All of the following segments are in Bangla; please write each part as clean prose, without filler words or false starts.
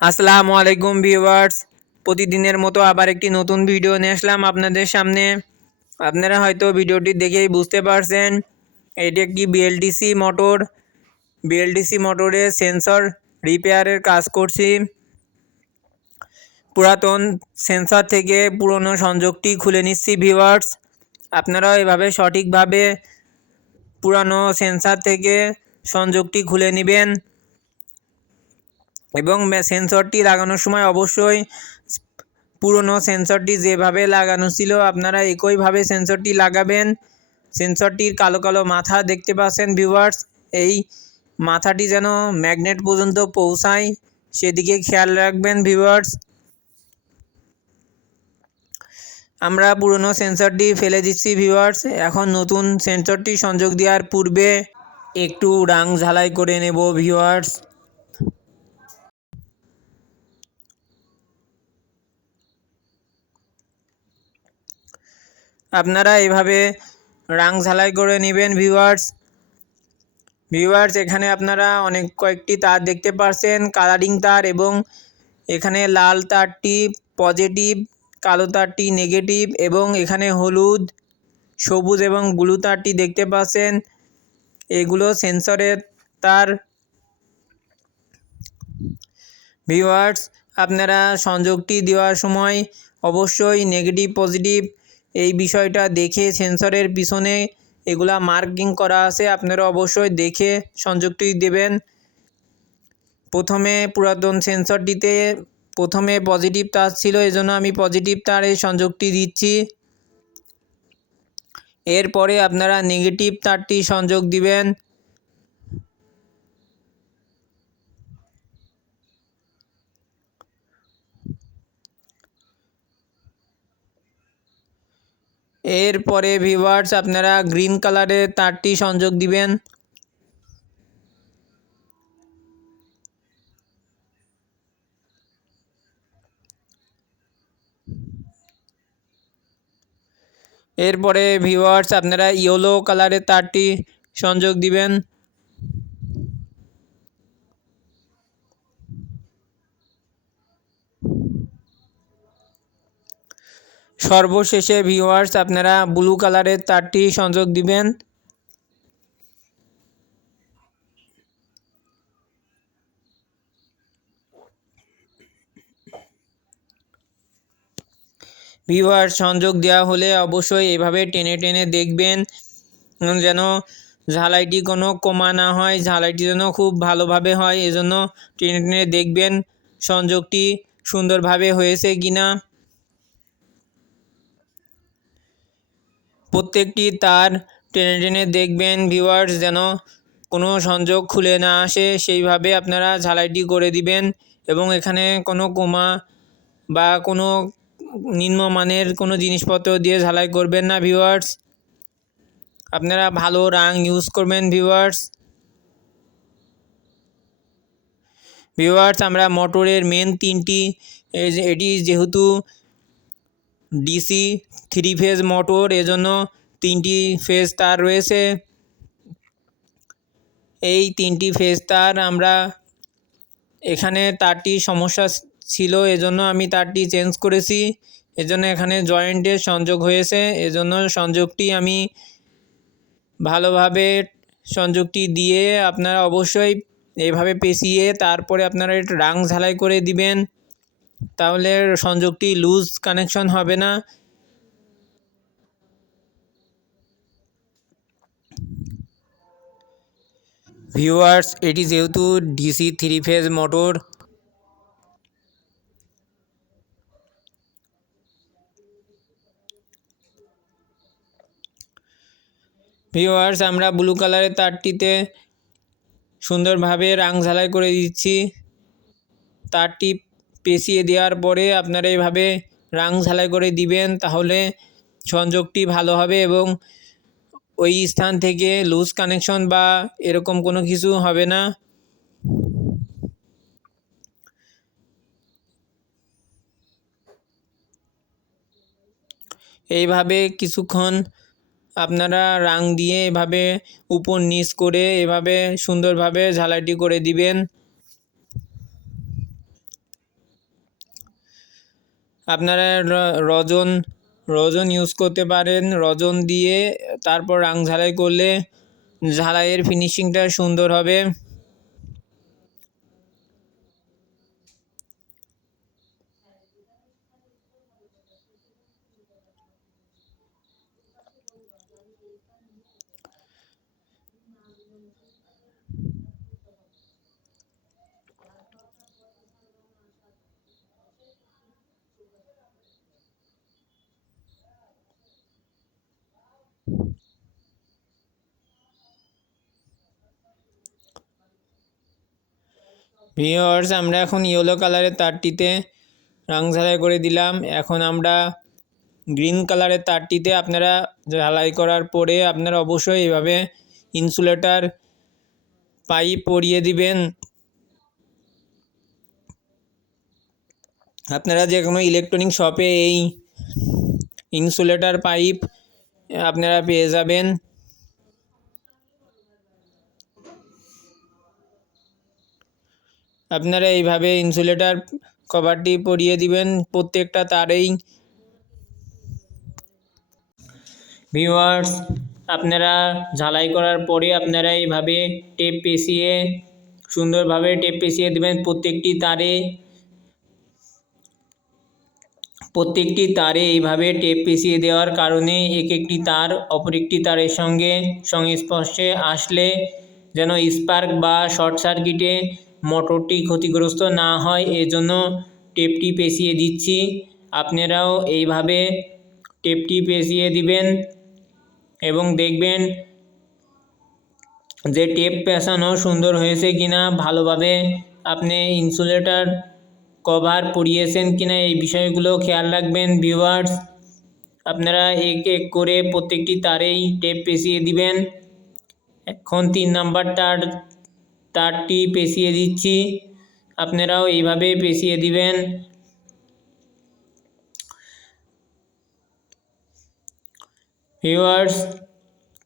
আসসালামু আলাইকুম ভিউয়ার্স, প্রতিদিনের মতো আবার একটি নতুন ভিডিও নিয়ে আসলাম আপনাদের সামনে। আপনারা হয়তো ভিডিওটি দেখেই বুঝতে পারছেন এটি একটি বিএলডিসি মোটর। বিএলডিসি মোটরের সেন্সর রিপেয়ারের কাজ করছি। পুরাতন সেন্সর থেকে পুরনো সংযোগটি খুলে নিচ্ছি ভিউয়ার্স। আপনারাও এভাবে সঠিকভাবে পুরানো সেন্সর থেকে সংযোগটি খুলে নেবেন এবং সেন্সরটি লাগানোর সময় অবশ্যই পুরনো সেন্সরটি যেভাবে লাগানো ছিল আপনারা একইভাবে সেন্সরটি লাগাবেন। সেন্সরটির কালো কালো মাথা দেখতে পাচ্ছেন ভিউয়ার্স, এই মাথাটি যেন ম্যাগনেট পর্যন্ত পৌঁছায় সেদিকে খেয়াল রাখবেন ভিউয়ার্স। আমরা পুরনো সেন্সরটি ফেলে দিচ্ছি ভিউয়ার্স। এখন নতুন সেন্সরটি সংযোগ দেওয়ার পূর্বে একটু রাং ঝালাই করে নেব ভিউয়ার্স। আপনারা এভাবে রাং ঝালাই করে নেবেন ভিউয়ার্স। এখানে আপনারা অনেক কয়েকটি তার দেখতে পাচ্ছেন, কালারিং তার, এবং এখানে লাল তারটি পজিটিভ, কালো তারটি নেগেটিভ, এবং এখানে হলুদ, সবুজ এবং ব্লু তারটি দেখতে পাচ্ছেন। এগুলো সেন্সরের তার ভিউয়ার্স। আপনারা সংযোগটি দেওয়ার সময় অবশ্যই নেগেটিভ পজিটিভ এই বিষয়টা দেখে, সেন্সরের পিছনে এগুলা মার্কিং করা আছে, আপনারা অবশ্যই দেখে সংযোগটি দেবেন। প্রথমে পুরাতন সেন্সরটিতে প্রথমে পজিটিভ তার ছিল, এজন্য আমি পজিটিভ তারে সংযোগটি দিচ্ছি। এরপরে আপনারা নেগেটিভ তারটি সংযোগ দিবেন। এরপরে ভিউয়ার্স আপনারা গ্রিন কালারের তারটি সংযোগ দিবেন। এরপরে ভিউয়ার্স আপনারা ইয়েলো কালারের তারটি সংযোগ দিবেন। সর্বশেষে ভিউয়ার্স আপনারা ব্লু কালারের তারটি সংযোগ দিবেন। ভিউয়ার্স সংযোগ দেওয়া হলে অবশ্যই এভাবে টেনে টেনে দেখবেন যেন ঝালাইটি কোনো কমা না হয়, ঝালাইটি যেন খুব ভালোভাবে হয়, এজন্য টেনে টেনে দেখবেন সংযোগটি সুন্দরভাবে হয়েছে কিনা। প্রত্যেকটি তার টেনে টেনে দেখবেন ভিউয়ার্স যেন কোনো সংযোগ খুলে না আসে, সেইভাবে আপনারা ঝালাইটি করে দিবেন। এবং এখানে কোনো কোমা বা কোনো নিম্নমানের কোনো জিনিসপত্র দিয়ে ঝালাই করবেন না ভিউয়ার্স। আপনারা ভালো রাং ইউজ করবেন ভিউয়ার্স। আমরা মোটরের মেন তিনটি, এটি যেহেতু ডিসি 3 ফেজ মোটর, এজন্য 3টি ফেজ তার রয়েছে। এই 3টি ফেজ তার আমরা এখানে তারটি সমস্যা ছিল, এজন্য আমি তারটি চেঞ্জ করেছি, এজন্য এখানে জয়েন্টের সংযোগ হয়েছে, এজন্য সংযোগটি আমি ভালোভাবে সংযোগটি দিয়ে আপনারা অবশ্যই এইভাবে পেঁচিয়ে তারপরে আপনারা একটু রাং ঝালাই করে দিবেন, তাহলে সংযোগটি লুজ কানেকশন হবে না। ভিউয়ার্স এটি যেহেতু ডিসি 3 ফেজ মোটর, ভিউয়ার্স আমরা ব্লু কালারের তারটিতে সুন্দরভাবে রাং ঝালাই করে দিচ্ছি। তারটি পেঁচিয়ে দেওয়ার পরে আপনারা এইভাবে রাং ঝালাই করে দিবেন, তাহলে সংযোগটি ভালো হবে এবং ওই স্থান থেকে লুজ কানেকশন বা এরকম কোনো কিছু হবে না। এইভাবে কিছুক্ষণ আপনারা রাং দিয়ে এভাবে উপর নিচ করে এভাবে সুন্দরভাবে ঝালাইটি করে দিবেন। আপনারা রজন ইউজ করতে পারেন। রজন দিয়ে তারপর রং ঝালাই করলে ঝালাইয়ের ফিনিশিংটা সুন্দর হবে। ভিউয়ার্স, আমরা এখন ইয়েলো কালারের তারটিতে রং ঝালাই করে দিলাম। এখন আমরা গ্রিন কালারের তারটিতে আপনারা ঝালাই করার পরে আপনারা অবশ্যই এইভাবে ইনসুলেটর পাইপ পরিয়ে দিবেন। আপনারা যে কোনো ইলেকট্রনিক শপে এই ইনসুলেটর পাইপ আপনারা পেয়ে যাবেন। আপনারা এইভাবে ইনসুলেটর কভারটি পরিয়ে দিবেন প্রত্যেকটা তারেই। ভিউয়ার্স, আপনারা ঝালাই করার পরে আপনারা এইভাবে টেপ পেঁচিয়ে সুন্দরভাবে টেপ পেঁচিয়ে দেবেন প্রত্যেকটি তারে এইভাবে টেপ পেঁচিয়ে দেওয়ার কারণে একটি তার অপর একটি তারের সঙ্গে সংস্পর্শে আসলে যেন স্পার্ক বা শর্ট সার্কিটে মোটরটি ক্ষতিগ্রস্ত না হয়, এজন্য টেপটি পেঁচিয়ে দিচ্ছি। আপনারাও এইভাবে টেপটি পেঁচিয়ে দিবেন এবং দেখবেন যে টেপ পেঁচানো সুন্দর হয়েছে কিনা, ভালোভাবে আপনি ইনসুলেটর কভার পরিয়েছেন কিনা এই বিষয়গুলো খেয়াল রাখবেন। ভিউয়ার্স, আপনারা এক এক করে প্রত্যেকটি তারেই টেপ পেঁচিয়ে দিবেন। এখন 3 নাম্বার তারটি পেঁচিয়ে দিচ্ছি, আপনারাও এইভাবে পেঁচিয়ে দিবেন। ভিউয়ার্স,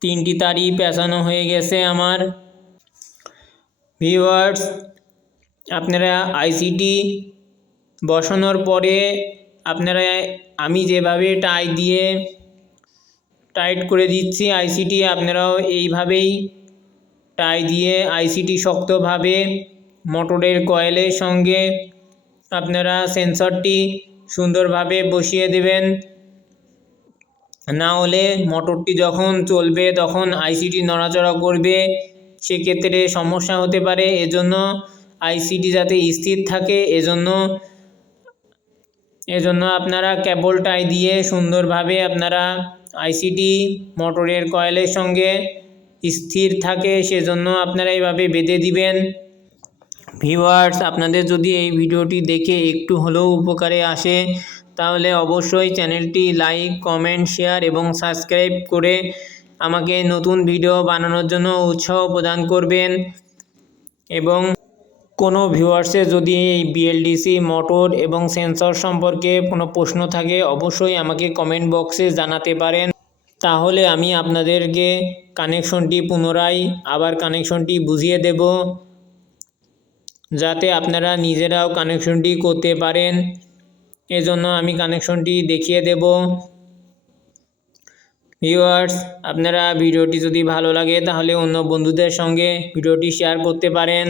3টি তারই পেঁচানো হয়ে গেছে আমার। ভিউয়ার্স, আপনারা আইসিটি বসানোর পরে আপনারা আমি যেভাবে টাই দিয়ে টাইট করে দিচ্ছি আইসিটি, আপনারাও এইভাবেই টাই দিয়ে আইসিটি শক্তভাবে মোটরের কয়েলের সঙ্গে আপনারা সেন্সরটি সুন্দরভাবে বসিয়ে দেবেন। না হলে মোটরটি যখন চলবে তখন আইসিটি নড়াচড়া করবে, সেক্ষেত্রে সমস্যা হতে পারে। এজন্য আইসিটি যাতে স্থির থাকে এজন্য আপনারা কেবল টাই দিয়ে সুন্দরভাবে আপনারা আইসিটি মোটরের কয়েলের সঙ্গে স্থির থাকে সেজন্য আপনারা এইভাবে বেঁধে দিবেন। ভিউয়ার্স, আপনাদের যদি এই ভিডিওটি দেখে একটু হলেও উপকারে আসে তাহলে অবশ্যই চ্যানেলটি লাইক, কমেন্ট, শেয়ার এবং সাবস্ক্রাইব করে আমাকে নতুন ভিডিও বানানোর জন্য উৎসাহ প্রদান করবেন। এবং কোনো ভিউয়ার্সের যদি এই বিএলডিসি মোটর এবং সেন্সর সম্পর্কে কোনো প্রশ্ন থাকে অবশ্যই আমাকে কমেন্ট বক্সে জানাতে পারেন, তাহলে আমি আপনাদেরকে কানেকশনটি পুনরায় আবার কানেকশনটি বুঝিয়ে দেব, যাতে আপনারা নিজেরাও কানেকশনটি করতে পারেন। এজন্য আমি কানেকশনটি দেখিয়ে দেব। ভিউয়ার্স, আপনারা ভিডিওটি যদি ভালো লাগে তাহলে অন্য বন্ধুদের সঙ্গে ভিডিওটি শেয়ার করতে পারেন।